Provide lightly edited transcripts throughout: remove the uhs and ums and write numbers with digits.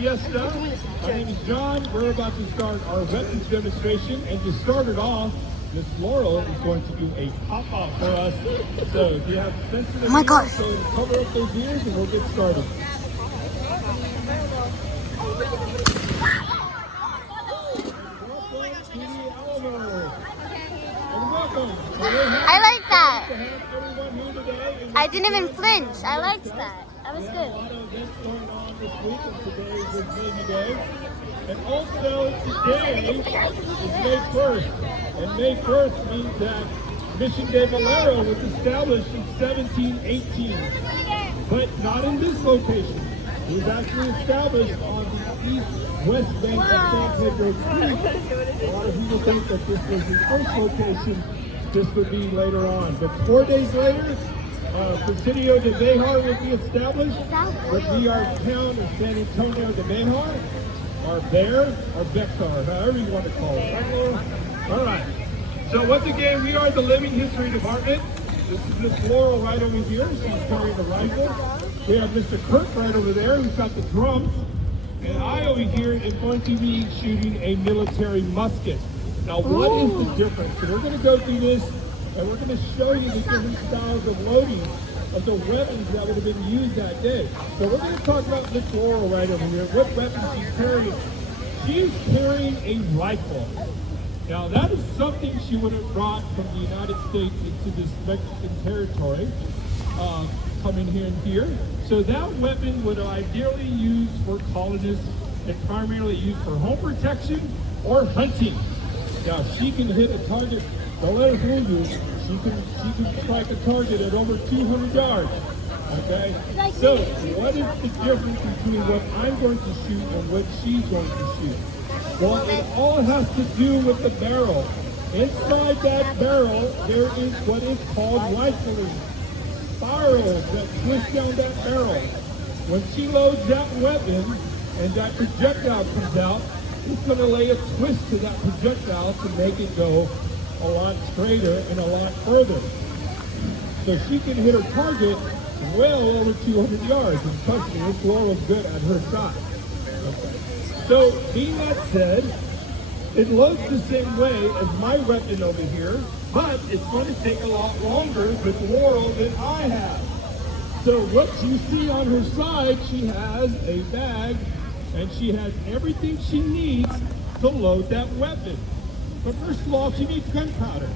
Fiesta. My name is John. We're about to start our weapons demonstration, and to start it off, Miss Laurel is going to do a pop-off for us. So if you have sensitive Oh my gosh. so cover up those ears and we'll get started. Welcome to the Alamo. And welcome. I like that. To have everyone here today. I didn't even flinch. I liked that. That was A good. lot of events going on this week, and today is Baby Day. And also today is May 1st. And May 1st means that Mission de Valero was established in 1718. But not in this location. It was actually established on the east-west bank of San Pedro Creek. A lot of people think that this was the first location. This would be later on. But 4 days later, Presidio de Bejar will be established. But we are town of San Antonio de Bejar, or Bear, or Bexar, however you want to call it. All right. So once again, we are the Living History Department. This is Miss Laurel right over here. She's carrying a rifle. We have Mr. Kirk right over there who's got the drums. And I over here am going to be shooting a military musket. Now what is the difference? So we're going to go through this and we're going to show you the different styles of loading of the weapons that would have been used that day. So we're going to talk about Miss Laurel right over here. What weapon she's carrying? She's carrying a rifle. Now that is something she would have brought from the United States into this Mexican territory, coming here. So that weapon would ideally used for colonists and primarily used for home protection or hunting. Now she can hit a target, don't let it fool you, she can strike a target at over 200 yards. Okay? So what is the difference between what I'm going to shoot and what she's going to shoot? Well, it all has to do with the barrel. Inside that barrel, there is what is called rifling. Spirals that twist down that barrel. When she loads that weapon and that projectile comes out, it's going to lay a twist to that projectile to make it go a lot straighter and a lot further. So she can hit her target well over 200 yards. And trust me, Miss Laurel's good at her shot. Okay. So, being that said, it loads the same way as my weapon over here, but it's going to take a lot longer with Laurel than I have. So what you see on her side, she has a bag, and she has everything she needs to load that weapon. But first of all, she needs gunpowder,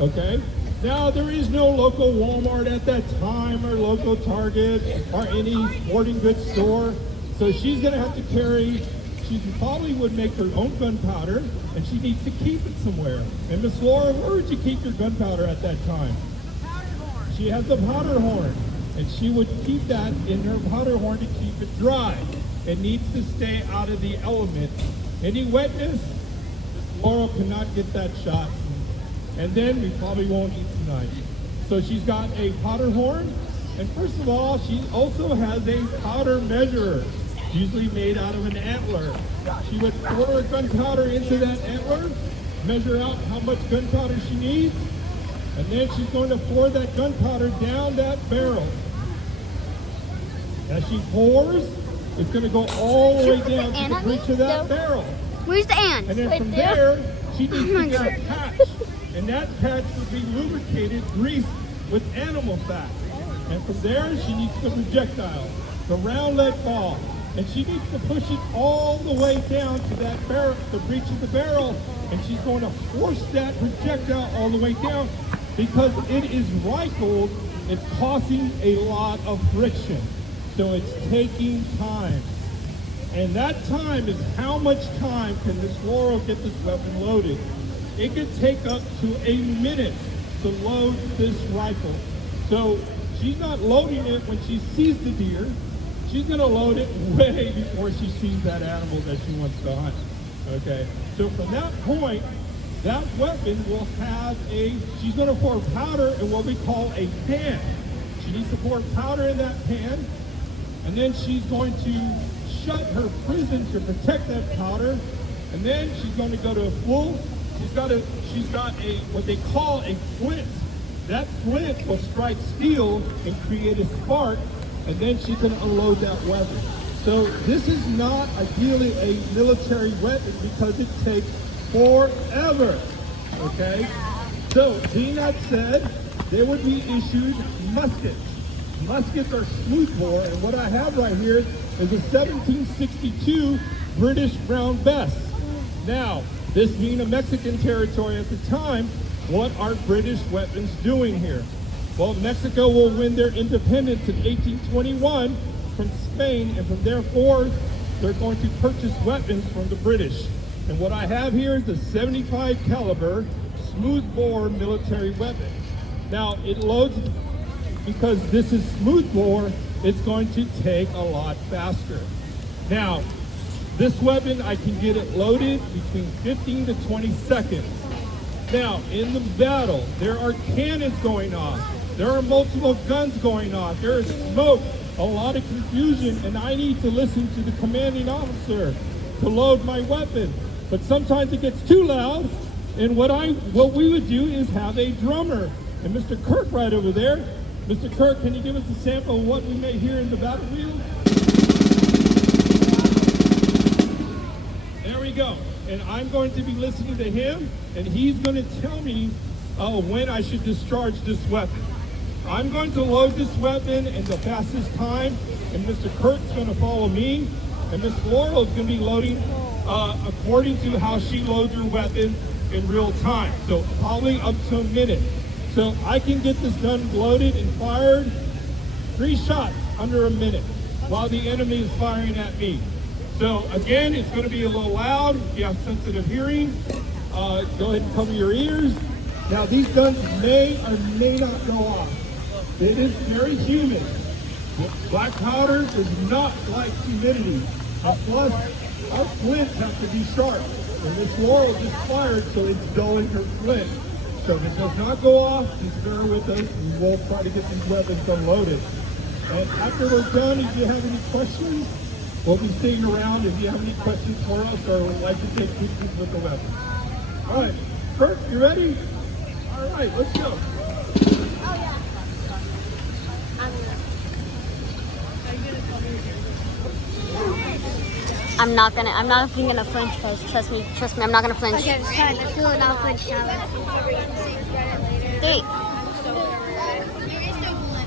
okay? Now, there is no local Walmart at that time, or local Target, or any sporting goods store, so she's going to have to carry. She probably would make her own gunpowder, and she needs to keep it somewhere. And Miss Laura, where would you keep your gunpowder at that time? Powder horn. She has a powder horn, and she would keep that in her powder horn to keep it dry. It needs to stay out of the element. Any wetness, Miss Laura cannot get that shot. And then we probably won't eat tonight. So she's got a powder horn, and first of all, she also has a powder measurer, usually made out of an antler. She would pour her gunpowder into that antler, measure out how much gunpowder she needs, and then she's going to pour that gunpowder down that barrel. As she pours, it's going to go all the way down to the breech of that barrel. Where's the ant? And then from there, she needs to get a patch. And that patch will be lubricated, greased with animal fat. And from there, she needs the projectile, the round lead ball. And she needs to push it all the way down to that barrel, the breech of the barrel. And she's going to force that projectile all the way down because it is rifled. It's causing a lot of friction. So it's taking time. And that time is how much time can Miss Laurel get this weapon loaded? It could take up to a minute to load this rifle. So she's not loading it when she sees the deer. She's going to load it way before she sees that animal that she wants to hunt. Okay, so from that point, that weapon will have she's going to pour powder in what we call a pan. She needs to pour powder in that pan, and then she's going to shut her prison to protect that powder, and then she's going to go to a full, she's got what they call a flint. That flint will strike steel and create a spark, and then she's going to unload that weapon. So this is not ideally a military weapon because it takes forever, okay? So being that said, they would be issued muskets. Muskets are smoothbore, and what I have right here is a 1762 British Brown Bess. Now, this being a Mexican territory at the time, what are British weapons doing here? Well, Mexico will win their independence in 1821 from Spain, and from therefore, they're going to purchase weapons from the British. And what I have here is a 75 caliber smoothbore military weapon. Now, it loads, because this is smoothbore, it's going to take a lot faster. Now, this weapon, I can get it loaded between 15 to 20 seconds. Now, in the battle, there are cannons going off. There are multiple guns going off. There is smoke, a lot of confusion, and I need to listen to the commanding officer to load my weapon. But sometimes it gets too loud, and what we would do is have a drummer. And Mr. Kirk right over there. Mr. Kirk, can you give us a sample of what we may hear in the battlefield? There we go. And I'm going to be listening to him, and he's going to tell me when I should discharge this weapon. I'm going to load this weapon in the fastest time, and Mr. Kirk's going to follow me, and Miss Laurel is going to be loading according to how she loads her weapon in real time. So probably up to a minute. So I can get this gun loaded and fired 3 shots under a minute while the enemy is firing at me. So again, it's going to be a little loud. If you have sensitive hearing, go ahead and cover your ears. Now these guns may or may not go off. It is very humid. Black powder is not like humidity. And plus, our flints have to be sharp. And Miss Laurel just fired, so it's dulling her flint. So if it does not go off, just bear with us. We will try to get these weapons unloaded. And after we're done, if you have any questions, we'll be staying around if you have any questions for us or would like to take pictures with the weapon. All right, Kurt, you ready? All right, let's go. Oh yeah. I'm not even gonna flinch, guys. Trust me, I'm not gonna flinch. Okay, it's time. Let's do a not flinch challenge. 3.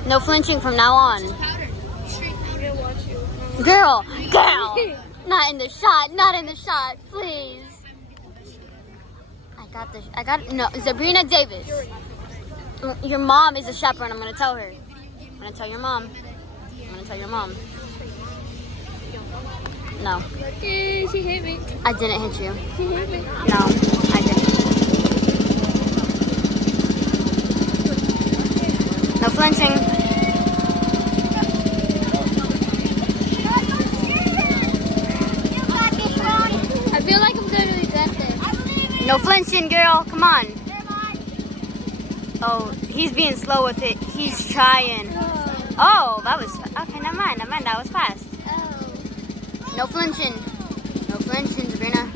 No flinching from now on. Girl, not in the shot, please. No, Sabrina Davis. Your mom is a chaperone, I'm gonna tell her. I'm gonna tell your mom. No. She hit me. I didn't hit you. She hit me. No, I didn't. No flinching. I feel like I'm going to regret this. No flinching, girl. Come on. Oh, he's being slow with it. He's trying. Oh, that was... Okay, never mind. That was fast. No flinching. No flinching, Sabrina.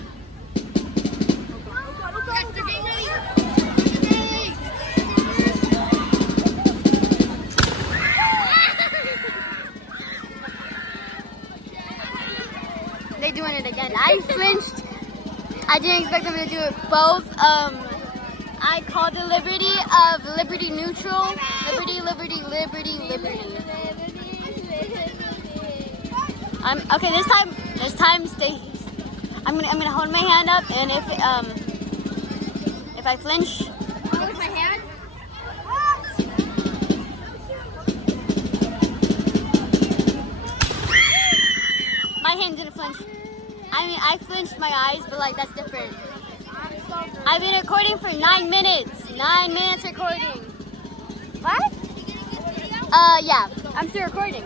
They're doing it again. I flinched. I didn't expect them to do it both. I called the liberty of liberty neutral. Liberty. Okay. This time, stay. I'm gonna hold my hand up, and if I flinch. With my hand? My hand didn't flinch. I mean, I flinched my eyes, but like that's different. I've been recording for 9 minutes. 9 minutes recording. What? Yeah. I'm still recording.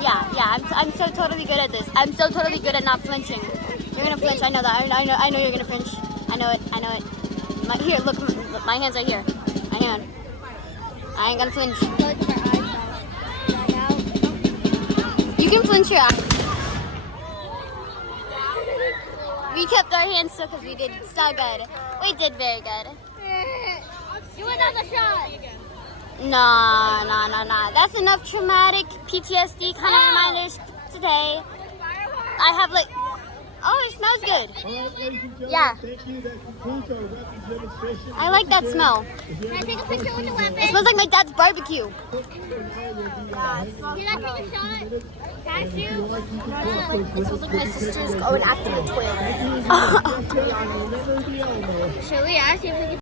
Yeah. I'm so totally good at this. I'm so totally good at not flinching. You're gonna flinch. I know that. I know you're gonna flinch. I know it. Here, look. My hand's right here. My hand. I ain't gonna flinch. You can flinch your eyes. We kept our hands still because we did so good. We did very good. Do another shot. Nah. That's enough traumatic PTSD kind of reminders today. I have like, oh, it smells good. All right, ladies and gentlemen, Yeah. thank you. That concludes our weapons demonstration. I like that smell. Can I take a picture with the weapon? It smells like my dad's barbecue. Can I take a shot? Got you? It smells like my sister's going after the toilet. Remember the Alamo. Should we ask if we can